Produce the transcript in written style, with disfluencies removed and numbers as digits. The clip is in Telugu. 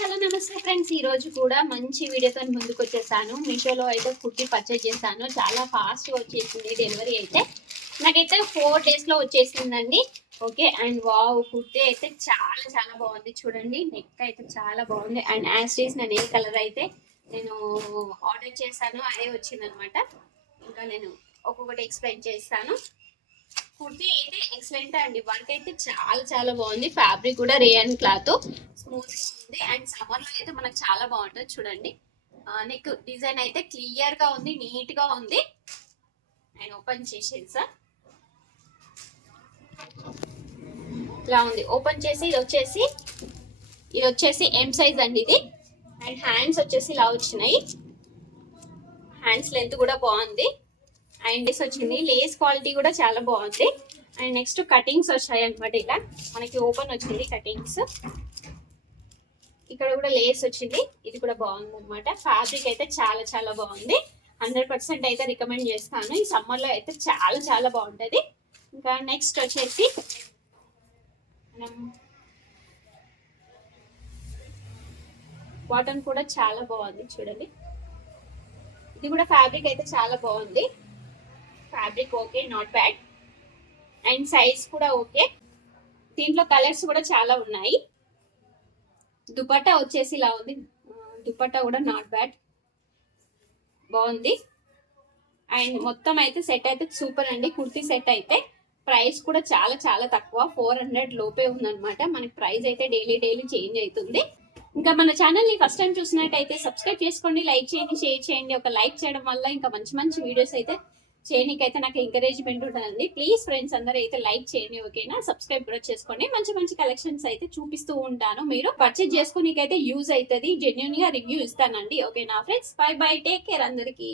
హలో నమస్తే ఫ్రెండ్స్. ఈ రోజు కూడా మంచి వీడియోతో ముందుకు వచ్చేసాను. మీషోలో అయితే కుర్తి పర్చేజ్ చేశాను. చాలా ఫాస్ట్గా వచ్చేసింది డెలివరీ అయితే. నాకైతే 4 డేస్లో వచ్చేసిందండి. ఓకే, అండ్ వావ్, కుర్తి అయితే చాలా చాలా బాగుంది. చూడండి, నెక్ అయితే చాలా బాగుంది. అండ్ యాజ్ టీస్ నేను ఏ కలర్ అయితే నేను ఆర్డర్ చేశానో అదే వచ్చిందనమాట. ఇంకా నేను ఒక్కొక్కటి ఎక్స్ప్లెయిన్ చేస్తాను. కుర్తీ అయితే ఎక్సలెంట్ అండి. వర్క్ అయితే చాలా చాలా బాగుంది. ఫ్యాబ్రిక్ కూడా రేయన్ క్లాత్ స్మూత్ ఉంది. అండ్ సమ్మర్ లో అయితే మనకు చాలా బాగుంటుంది. చూడండి, నెక్ డిజైన్ అయితే క్లియర్ గా ఉంది, నీట్ గా ఉంది. అండ్ ఓపెన్ చేసేది సార్ ఇలా ఉంది. ఓపెన్ చేసి ఇది వచ్చేసి ఎం సైజ్ అండి ఇది. అండ్ హ్యాండ్స్ వచ్చేసి ఇలా వచ్చినాయి. హ్యాండ్స్ లెంత్ కూడా బాగుంది. అండ్ లేస్ వచ్చింది. లేస్ క్వాలిటీ కూడా చాలా బాగుంది. అండ్ నెక్స్ట్ కటింగ్స్ వచ్చాయి అనమాట. ఇలా మనకి ఓపెన్ వచ్చింది కటింగ్స్. ఇక్కడ కూడా లేస్ వచ్చింది. ఇది కూడా బాగుంది అనమాట. ఫ్యాబ్రిక్ అయితే చాలా చాలా బాగుంది. 100% అయితే రికమెండ్ చేస్తాను. ఈ సమ్మర్ లో అయితే చాలా చాలా బాగుంటది. ఇంకా నెక్స్ట్ వచ్చేసి కాటన్ కూడా చాలా బాగుంది. చూడండి, ఇది కూడా ఫ్యాబ్రిక్ అయితే చాలా బాగుంది. Fabric okay, not bad. And size కూడా ఓకే. దీంట్లో కలర్స్ కూడా చాలా ఉన్నాయి. దుపట్టా వచ్చేసి ఇలా ఉంది. దుపట్టా కూడా నాట్ బ్యాడ్, బాగుంది. అండ్ మొత్తం అయితే సెట్ అయితే సూపర్ అండి. కుర్తీ సెట్ అయితే ప్రైస్ కూడా చాలా చాలా తక్కువ, 400 లోపే ఉందన్నమాట. మనకి ప్రైస్ అయితే డైలీ డైలీ చేంజ్ అవుతుంది. ఇంకా మన ఛానల్ని ఫస్ట్ టైం చూసినట్టయితే సబ్స్క్రైబ్ చేసుకోండి, లైక్ చేయండి, షేర్ చేయండి. ఒక లైక్ చేయడం వల్ల ఇంకా మంచి మంచి వీడియోస్ అయితే చేయడానికైతే నాకు ఎంకరేజ్మెంట్ ఉంటుందండి. ప్లీజ్ ఫ్రెండ్స్ అందరూ అయితే లైక్ చేయండి, ఓకేనా? సబ్స్క్రైబ్ కూడా చేసుకోండి. మంచి మంచి కలెక్షన్స్ అయితే చూపిస్తూ ఉంటాను. మీరు పర్చేజ్ చేసుకోనికైతే యూజ్ అవుతుంది. జెన్యున్ గా రివ్యూ ఇస్తానండి, ఓకేనా friends? By by, take care అందరికీ.